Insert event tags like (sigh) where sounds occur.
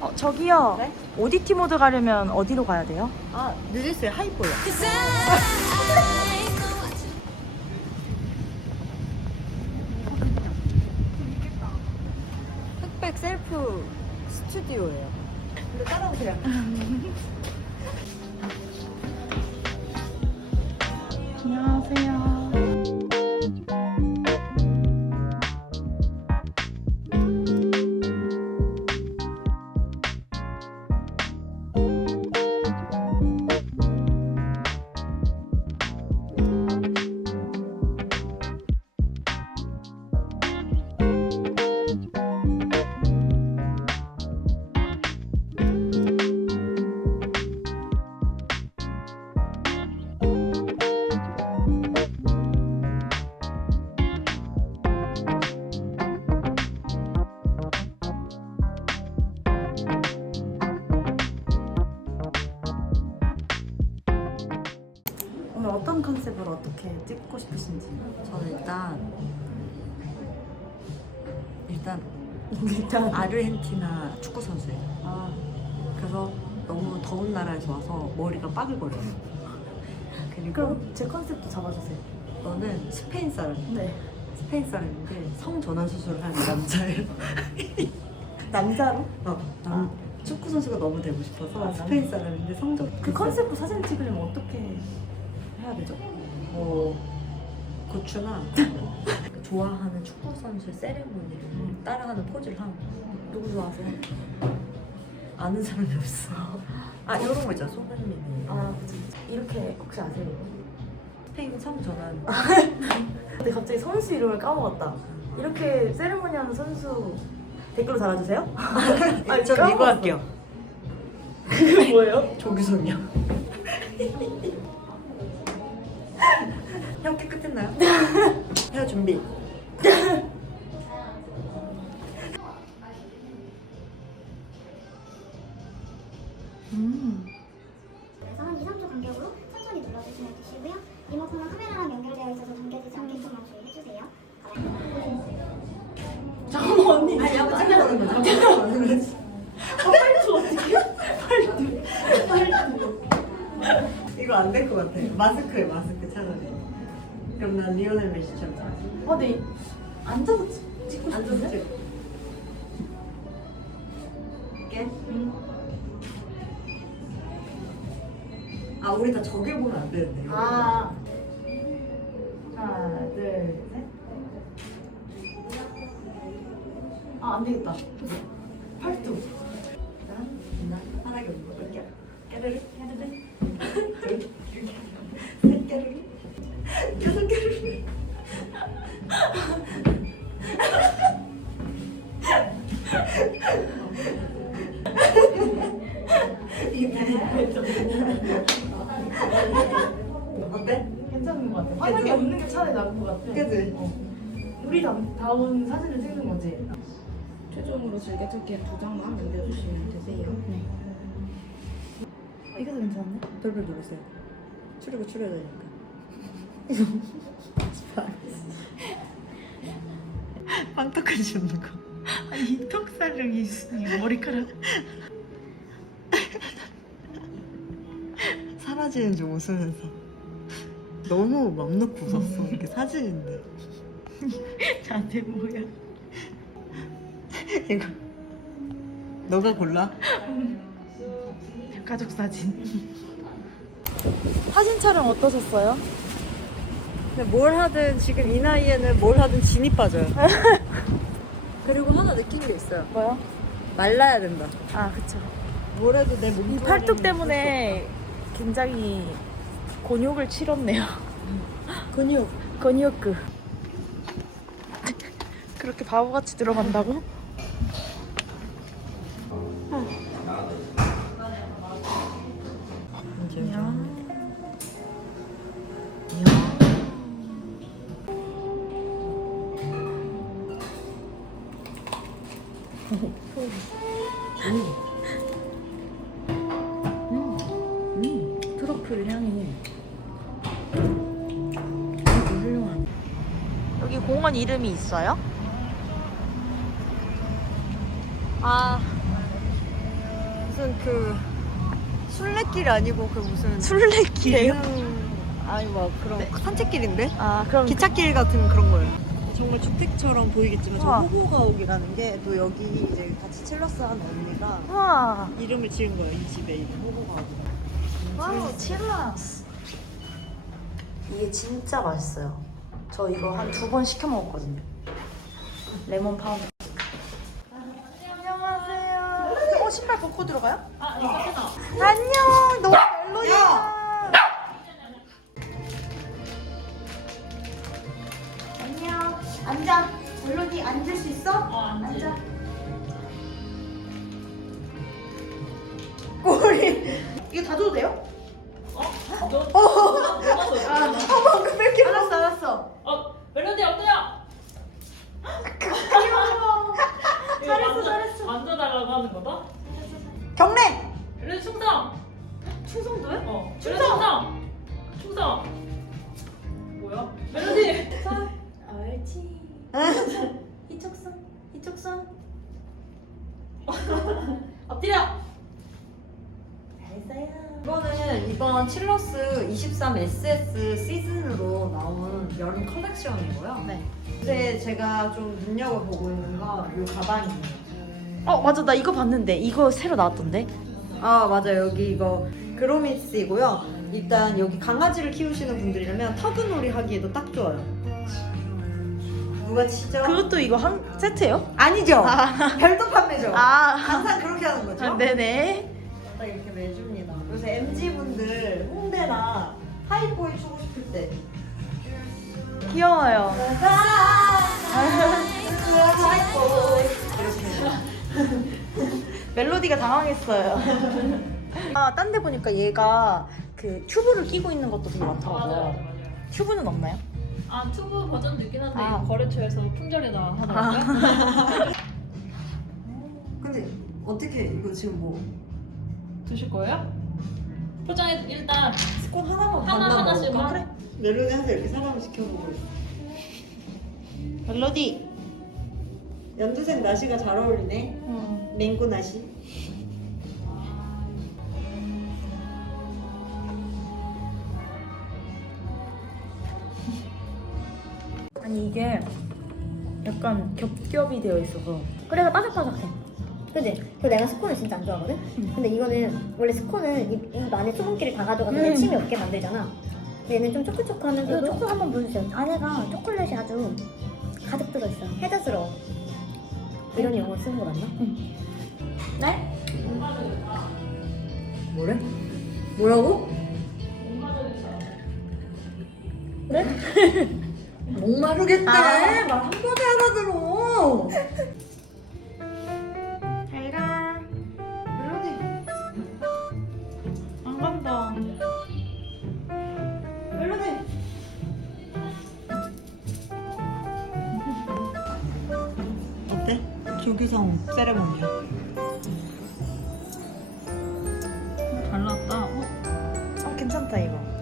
어, 저기요. 네? 오디티 모드 가려면 어디로 가야 돼요? 아 늦었어요 하이볼요. (laughs) 흑백 셀프 스튜디오예요. 근데 따라오세요. (laughs) 찍고 싶으신지. 저는 일단 일단 (laughs) 일단 아르헨티나 축구 선수예요. 아, 그래서 너무 더운 나라에서 와서 머리가 빠글거려요. (laughs) 그리고 그럼 제 컨셉도 잡아주세요. 너는 스페인 사람, 네. 스페인 사람인데 성 전환 수술을 하는 남자예요. (laughs) 남자로? 어, 남, 축구 선수가 너무 되고 싶어서 아, 스페인 사람인데 성전. 그 컨셉으로 사진 찍으려면 어떻게 해야 되죠? 뭐 고추나 (laughs) 좋아하는 축구 선수의 세레모니를 따라하는 포즈를 거야. 누구 좋아하세요? 아는 사람이 없어. 아 이런 거 있잖아 손흥민이. 아, 그치. 이렇게 혹시 아세요? 스페인 성 전환. (laughs) 근데 갑자기 선수 이름을 까먹었다. 이렇게 세레모니 하는 선수 댓글로 달아주세요. (laughs) 아니, 전 이거 까먹었어. 할게요. 그게 뭐예요? 조규성이요. 형 깨끗했나요? (laughs) 헤어 준비. 음. 그래서 한 2, 3초 간격으로 천천히 눌러주시면 되시고요. 리모컨은 카메라랑 연결되어 있어서 당겨지지 않게끔만 주의해주세요. 잠깐만 언니. 아니 한번 찍어보는 거죠. 찍어보는 거지. 팔도 어떻게? 팔도. 팔도. 이거 안 될 것 같아. 마스크에 마스크 차라리. 그럼 난 리오넬 메시처럼. 아, 근데 이- 앉아서 찍- 찍고 앉아서 싶은데? 찍어. 깨? 음. 아 우리 다 저길 보면 안 되는데. 아. 하나, 둘, 셋. 아, 안 되겠다. 어때? 괜찮은 것 같아. 화장이 없는 게 차라리 나은 것 같아. 그치? 어. 우리 다, 다운 사진을 찍는 거지. 최종으로 즐겨찾기에 두 장만 남겨주시면 되세요. 네. 이게 더 괜찮네. 별별 누르세요. 추리고 추려야 되니까. (laughs) 빵떡해 주는 거. (laughs) 아니, 턱살력이 있으니 머리카락. (laughs) 사라지는 줄 웃으면서. 너무 맘 놓고 웃었어. 이게 사진인데. (laughs) 자세 뭐야? 이거. 너가 골라. 가족 사진. 사진 촬영 어떠셨어요? 근데 뭘 하든 지금 이 나이에는 뭘 하든 진이 빠져요. (laughs) 그리고 하나 느낀 게 있어요. 뭐요? 말라야 된다. 아, 그쵸. 뭘 해도 내 몸. 이 팔뚝 때문에 굉장히 곤욕을 치렀네요. (laughs) 근육. 곤욕그. (laughs) 그렇게 바보같이 들어간다고? 트러플 향이 훌륭한. 여기 공원 이름이 있어요? 아 무슨 그 순례길 아니고 그 무슨 술래길이에요? 대흥 아니 뭐 그런 산책길인데 아 그럼 기찻길 같은 그런 거예요. 정말 주택처럼 보이겠지만 저 우와. 호호가옥이라는 게 또 여기 이제 같이 칠러스 한 언니가 우와 이름을 지은 거예요 이 집에 이름 호호가옥. 와우 칠라스. 이게 진짜 맛있어요. 저 이거 한 두 번 시켜 먹었거든요. 레몬 파운드. 안녕하세요. 어 신발 벗고 들어가요? 아 이거 안녕 너무 멜로디야 앉아 멜로디 앉을 수 있어? 어 앉아 (laughs) 꼬리 이거 다 줘도 돼요? 어? 아, 방금 뺄게 알았어 알았어 어, 멜로디 엎드려! 잘했어, 잘했어. 앉아달라고 하는 거다? 경례 엎드려! 잘했어요 이거는 이번 칠러스 23 SS 시즌으로 나온 여름 컬렉션이고요. 네. 근데 제가 좀 눈여겨보고 있는 건이 가방이에요. 어 맞아 나 이거 봤는데 이거 새로 나왔던데 아 맞아요 여기 이거 그로미스이고요 일단 여기 강아지를 키우시는 분들이라면 터그놀이 하기에도 딱 좋아요 누가 치죠? 그것도 이거 한 세트예요? 아니죠 아, 별도 판매죠 아. 항상 그렇게 하는 거죠 아 네네 딱 이렇게 매줍니다 요새 MZ분들 홍대나 하이보이 추고 싶을 때 귀여워요 (laughs) 멜로디가 당황했어요 아 딴 데 보니까 얘가 그 튜브를 끼고 있는 것도 되게 많더라고요. 튜브는 없나요? 아, 튜브 버전도 있긴 한데 아. 거래처에서 품절이다 하더라고요. (laughs) 근데 어떻게 이거 지금 뭐 드실 거예요? 포장해 일단 스콘 하나만 하나 하나씩만. 먹을까? 그래 멜로디 항상 이렇게 사람을 지켜보고 있어 멜로디 연두색 나시가 잘 어울리네 음. 맹고 나시 아니 이게 약간 겹겹이 되어 있어서 그래서 바삭바삭해 그지? 그리고 내가 스콘을 진짜 안 좋아하거든? 근데 이거는 원래 스콘은 이, 이 안에 수분기를 다 가져가서 내 음. 침이 없게 만들잖아. 근데 얘는 좀 이거 초코 한번 보여주세요. 안에가 초콜릿이 아주 가득 들어있어요. 해자스러워. 이런 영어 쓰는 거 맞나? 네? 뭐래? 뭐라고? 그래? (laughs) 목마르겠대 아. 말 한마디 알아들어 잘 가 멜로디 안 간다 멜로디 어때? 조규성 세레모니야 잘 나왔다. 어? 어 괜찮다 이거